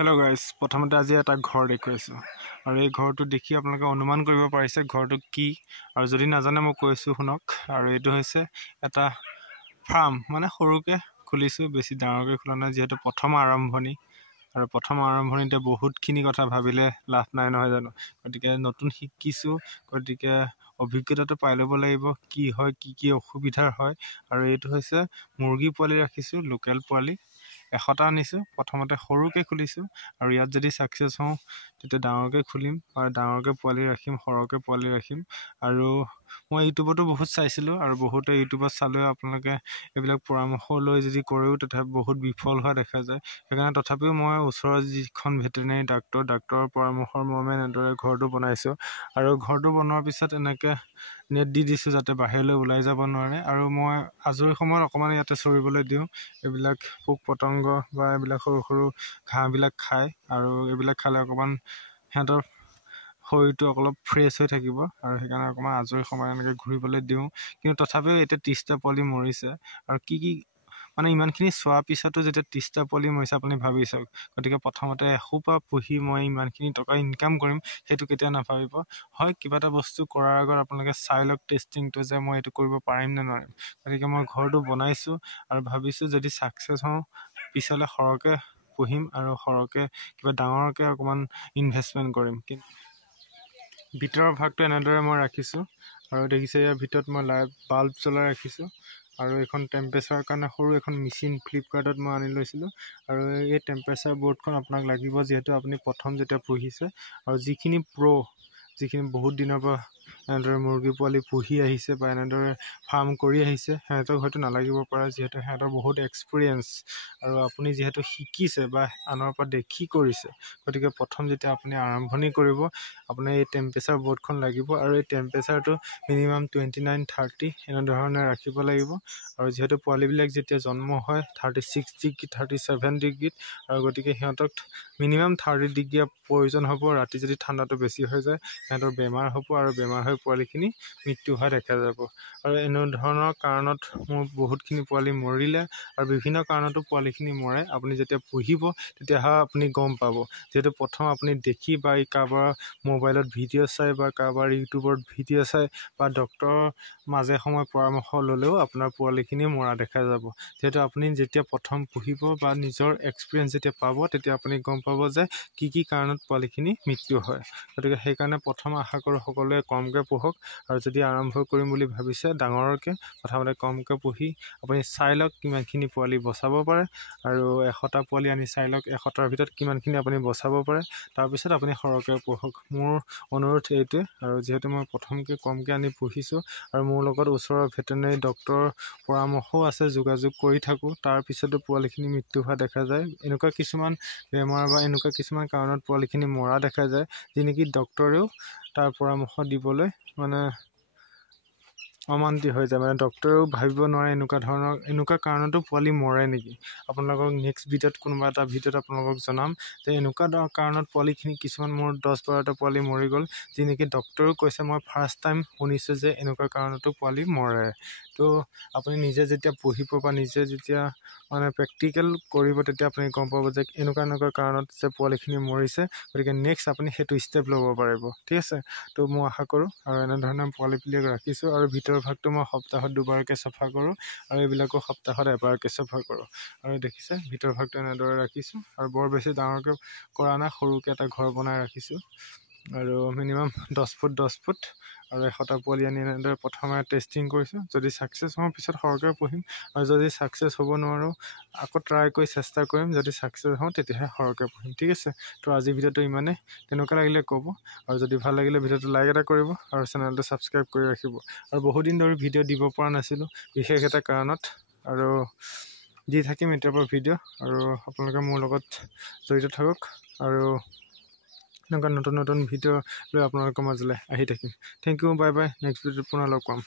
Hello' guys, প্ৰথমতে আজি এটা ঘৰ দেখুৱাইছোঁ আৰু এই ঘৰটো দেখি আপোনালোকে অনুমান কৰিব পাৰিছে ঘৰটো কি। আৰু যদি নাজানে মই কৈছোঁ শুনক। আৰু এইটো হৈছে এটা ফাৰ্ম, মানে সৰুকৈ খুলিছোঁ, বেছি ডাঙৰকৈ খোলা নাই, যিহেতু প্ৰথম আৰম্ভণি। আৰু প্ৰথম আৰম্ভণিতে বহুতখিনি কথা ভাবিলে লাভ নাই, নহয় জানো। গতিকে নতুন শিকিছোঁ, গতিকে অভিজ্ঞতাটো পাই ল'ব লাগিব, কি হয়, কি অসুবিধাৰ হয়। আৰু এইটো হৈছে মুৰ্গী পোৱালি ৰাখিছোঁ, লোকেল পোৱালি 100টা আনিছোঁ। প্ৰথমতে সৰুকৈ খুলিছোঁ আৰু ইয়াত যদি ছাকচেছ হওঁ তেতিয়া ডাঙৰকৈ খুলিম আৰু ডাঙৰকৈ পোৱালি ৰাখিম, সৰহকৈ পোৱালি ৰাখিম। আৰু মই ইউটিউবতো বহুত চাইছিলোঁ আৰু বহুতে ইউটিউবত চালেও আপোনালোকে এইবিলাক পৰামৰ্শ লৈ যদি কৰেও তথাপি বহুত বিফল হোৱা দেখা যায়। সেইকাৰণে তথাপিও মই ওচৰৰ যিখন ভেটেৰিনেৰী ডাক্তৰৰ পৰামৰ্শৰ মৰ্মে এনেদৰে ঘৰটো বনাইছোঁ। আৰু ঘৰটো বনোৱাৰ পিছত এনেকৈ নেট দি দিছোঁ যাতে বাহিৰলৈ ওলাই যাব নোৱাৰে। আৰু মই আজৰি সময়ত অকণমান ইয়াতে চৰিবলৈ দিওঁ। এইবিলাক পোক পতংগ বা এইবিলাক সৰু সৰু ঘাঁহবিলাক খায় আৰু এইবিলাক খালে অকণমান সিহঁতৰ শৰীৰটো অলপ ফ্ৰেছ হৈ থাকিব। আৰু সেইকাৰণে অকণমান আজৰি সময় এনেকৈ ঘূৰিবলৈ দিওঁ। কিন্তু তথাপিও এতিয়া 30টা পোৱালি মৰিছে। আৰু কি মানে ইমানখিনি চোৱাৰ পিছতো যেতিয়া 30টা পোৱালি মৰিছে আপুনি ভাবি চাওক। গতিকে প্ৰথমতে এসোপা পুহি মই ইমানখিনি টকা ইনকাম কৰিম সেইটো কেতিয়াও নাভাবিব। হয়, কিবা এটা বস্তু কৰাৰ আগত আপোনালোকে চাই লওক টেষ্টিংটো, যে মই এইটো কৰিব পাৰিম নে নোৱাৰিম। গতিকে মই ঘৰটো বনাইছোঁ আৰু ভাবিছোঁ যদি ছাকচেছ হওঁ পিছলৈ সৰহকৈ পুহিম আৰু সৰহকৈ কিবা ডাঙৰকৈ অকণমান ইনভেষ্টমেণ্ট কৰিম। কিন্তু ভিতৰৰ ভাগটো এনেদৰে মই ৰাখিছোঁ। আৰু দেখিছে ইয়াৰ ভিতৰত মই লাইট বাল্ব জ্বলাই ৰাখিছোঁ। আৰু এইখন টেম্পাৰেচাৰৰ কাৰণে সৰু এখন মেচিন ফ্লিপকাৰ্টত মই আনি লৈছিলোঁ। আৰু এই টেম্পাৰেচাৰ বৰ্ডখন আপোনাক লাগিব, যিহেতু আপুনি প্ৰথম যেতিয়া পুহিছে। আৰু যিখিনি যিখিনি বহুত দিনৰ পৰা এনেদৰে মুৰ্গী পোৱালি পুহি আহিছে বা এনেদৰে ফাৰ্ম কৰি আহিছে সিহঁতক হয়তো নালাগিব পাৰে, যিহেতু সিহঁতৰ বহুত এক্সপিৰিয়েঞ্চ। আৰু আপুনি যিহেতু শিকিছে বা আনৰ পৰা দেখি কৰিছে, গতিকে প্ৰথম যেতিয়া আপুনি আৰম্ভণি কৰিব আপোনাৰ এই টেম্পাৰেচাৰ বৰ্ডখন লাগিব। আৰু এই টেম্পাৰেচাৰটো মিনিমাম 29-30 এনেধৰণে ৰাখিব লাগিব। আৰু যিহেতু পোৱালিবিলাক যেতিয়া জন্ম হয় 36 ডিগ্ৰী 37 ডিগ্ৰীত, আৰু গতিকে সিহঁতক মিনিমাম 30 ডিগ্ৰী প্ৰয়োজন হ'ব। ৰাতি যদি ঠাণ্ডাটো বেছি হৈ যায় সিহঁতৰ বেমাৰ হ'ব আৰু বেমাৰ হৈ পোৱালিখিনি মৃত্যু হোৱা দেখা যাব। আৰু এনেধৰণৰ কাৰণত মোৰ বহুতখিনি পোৱালি মৰিলে আৰু বিভিন্ন কাৰণতো পোৱালিখিনি মৰে। আপুনি যেতিয়া পুহিব তেতিয়াহে আপুনি গম পাব, যিহেতু প্ৰথম আপুনি দেখি বা কাৰোবাৰ মোবাইলত ভিডিঅ' চাই বা কাৰোবাৰ ইউটিউবত ভিডিঅ' চাই বা ডক্তৰৰ মাজে সময়ে পৰামৰ্শ ল'লেও আপোনাৰ পোৱালিখিনি মৰা দেখা যাব। যিহেতু আপুনি যেতিয়া প্ৰথম পুহিব বা নিজৰ এক্সপিৰিয়েঞ্চ যেতিয়া পাব তেতিয়া আপুনি গম পাব যে কি কাৰণত পোৱালিখিনি মৃত্যু হয়। গতিকে সেইকাৰণে প্ৰথম আশা কৰোঁ সকলোৱে কমকৈ পোহক। আৰু যদি আৰম্ভ কৰিম বুলি ভাবিছে ডাঙৰকৈ প্ৰথমতে কমকৈ পুহি আপুনি চাই লওক কিমানখিনি পোৱালি বচাব পাৰে। আৰু 100টা পোৱালি আনি চাই লওক 100টাৰ ভিতৰত কিমানখিনি আপুনি বচাব পাৰে। তাৰপিছত আপুনি সৰহকৈ পোহক, মোৰ অনুৰোধ এইটোৱে। আৰু যিহেতু মই প্ৰথমকৈ কমকৈ আনি পুহিছোঁ আৰু মোৰ লগত ওচৰৰ ভেটেৰিনেৰী ডক্তৰৰ পৰামৰ্শও আছে, যোগাযোগ কৰি থাকোঁ, তাৰপিছতো পোৱালিখিনি মৃত্যু হোৱা দেখা যায়। এনেকুৱা কিছুমান বেমাৰ বা এনেকুৱা কিছুমান কাৰণত পোৱালিখিনি মৰা দেখা যায়, যি নেকি ডক্তৰেও তাৰ পৰামৰ্শ দিবলৈ মানে অমান্তি হৈ যায়। মানে ডক্তৰেও ভাবিব নোৱাৰে এনেকুৱা কাৰণতো পোৱালি মৰে নেকি। আপোনালোকক নেক্সট ভিডিঅ'ত কোনোবা এটা ভিডিঅ'ত আপোনালোকক জনাম যে এনেকুৱা কাৰণত পোৱালিখিনি কিছুমান মোৰ 10-12টা পোৱালি মৰি গ'ল, যি নেকি ডক্তৰেও কৈছে। মই ফাৰ্ষ্ট টাইম শুনিছোঁ যে এনেকুৱা কাৰণতো পোৱালি মৰে। তো আপুনি নিজে যেতিয়া পুহিব বা নিজে যেতিয়া মানে প্ৰেক্টিকেল কৰিব তেতিয়া আপুনি গম পাব যে এনেকুৱা কাৰণত যে পোৱালিখিনি মৰিছে। গতিকে নেক্সট আপুনি সেইটো ষ্টেপ ল'ব পাৰিব, ঠিক আছে। তো মই আশা কৰোঁ। আৰু এনেধৰণে পোৱালিবিলাক ৰাখিছোঁ। আৰু ভিতৰৰ ভাগটো মই সপ্তাহত 2বাৰকৈ চাফা কৰোঁ আৰু এইবিলাকো সপ্তাহত এবাৰকৈ চাফা কৰোঁ। আৰু দেখিছে ভিতৰৰ ভাগটো এনেদৰে ৰাখিছোঁ। আৰু বৰ বেছি ডাঙৰকৈ কৰা নাই, সৰুকৈ এটা ঘৰ বনাই ৰাখিছোঁ। আৰু মিনিমাম 10 ফুট 10 ফুট। আৰু 100টা পোৱালি আনি এনেদৰে প্ৰথমে টেষ্টিং কৰিছোঁ। যদি ছাকচেছ হওঁ পিছত সৰহকৈ পুহিম। আৰু যদি ছাকচেছ হ'ব নোৱাৰোঁ আকৌ ট্ৰাই কৰি চেষ্টা কৰিম। যদি ছাকচেছ হওঁ তেতিয়াহে সৰহকৈ পুহিম, ঠিক আছে। তো আজিৰ ভিডিঅ'টো ইমানেই। কেনেকুৱা লাগিলে ক'ব। আৰু যদি ভাল লাগিলে ভিডিঅ'টো লাইক এটা কৰিব আৰু চেনেলটো ছাবস্ক্ৰাইব কৰি ৰাখিব। আৰু বহুদিন ধৰি ভিডিঅ' দিব পৰা নাছিলোঁ বিশেষ এটা কাৰণত। আৰু দি থাকিম এতিয়াৰ পৰা ভিডিঅ'। আৰু আপোনালোকে মোৰ লগত জড়িত থাকক। আৰু এনেকুৱা নতুন ভিডিঅ' লৈ আপোনালোকৰ মাজলৈ আহি থাকিম। Thank you, bye bye. Next ভিডিঅ'ত পুনৰ লগ পাম।